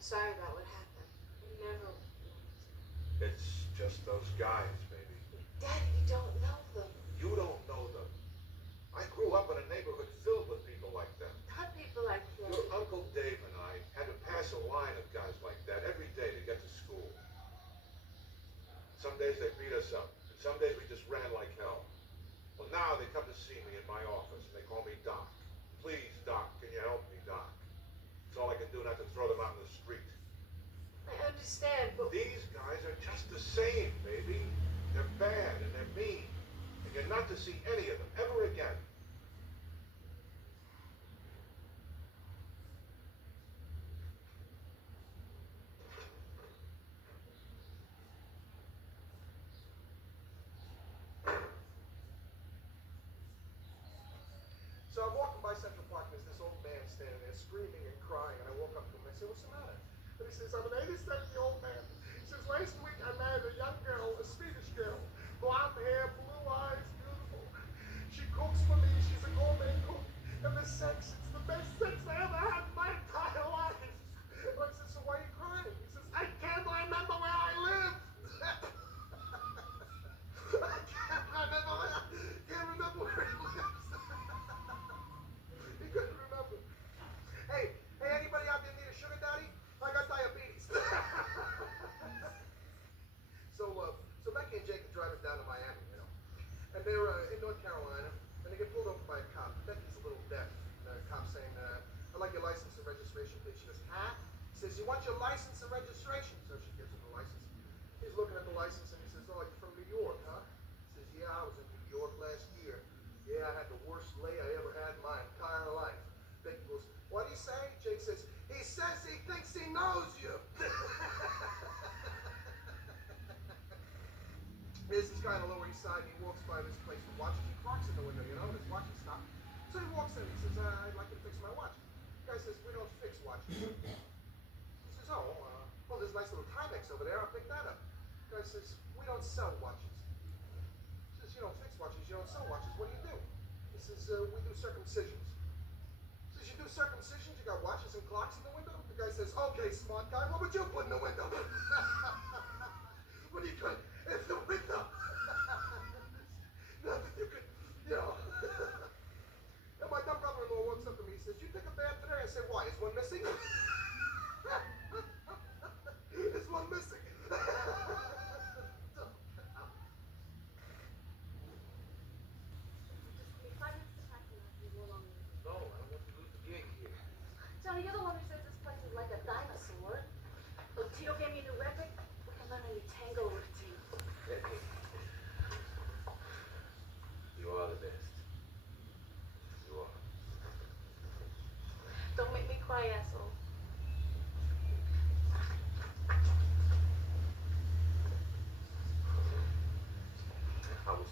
sorry about what happened. I never. It's just those guys, baby. Daddy, you don't know them. You don't know them. I grew up in a neighborhood filled with people like them. Not people like them. Your Uncle Dave and I had to pass a line of guys like that every day to get to school. Some days they beat us up, and some days we just ran like hell. Well, now they come to see me in my office, and they call me Doc. Please, Doc, can you help me, Doc? It's all I can do not to throw them out in the street. I understand, but These guys are just the same, baby. They're bad and they're mean. And you're not to see any of them ever again. So I'm walking by Central Park, and there's this old man standing there screaming and crying, and I walk up to him and I say, "What's the matter?" And he says, "I'm an 87-year-old man. He says, last week I married a young girl, a Swedish girl, blonde hair, blue eyes, beautiful. She cooks for me, she's a gourmet cook, and the sex, it's the best sex I ever had in my entire life." And I said, "So why are you crying?" He says, "I can't remember where I live." I can't remember where he lives. He couldn't remember. Hey, anybody out there need a sugar daddy? I got diabetes. So Becky and Jake are driving down to Miami, and they're in North Carolina, and they get pulled over by a cop. Becky's a little deaf. The cop's saying, "I'd like your license and registration, please." She goes, "Huh?" He says, "You want your license and registration?" So she gives him the license. He's looking at the license, and he says, "Oh, you're from New York, huh?" He says, "Yeah, I was in New York last year. Yeah, I had the worst lay I ever had in my entire life." Becky goes, "What do you say?" Jake says, "He says he thinks he knows you." There's this guy on the Lower East Side, and he walks by this place for watches. He parks in the window, and his watch is stopped. So he walks in, he says, "I'd like you to fix my watch." The guy says, "We don't fix watches." He says, "Oh, well, there's a nice little Timex over there. I'll pick that up." The guy says, "We don't sell watches." He says, "You don't fix watches, you don't sell watches. What do you do?" He says, "We do circumcisions." He says, "You do circumcisions? You got watches and clocks in the window?" The guy says, "Okay, smart guy, what would you put in the window?" What do you put in the window? Nothing you could, you know. And my dumb brother-in-law walks up to me. He says, "You take a bath today?" I say, "Why? Is one missing?" Is one missing? just give me 5 minutes to pack and I'll be along with you. No, I don't want to lose the gig here. Johnny, you're the one who says this place is like a dinosaur. Look, Tio gave me a new record. We can learn a new tango routine. Becky, you are the best. You are. Don't make me cry, asshole. I was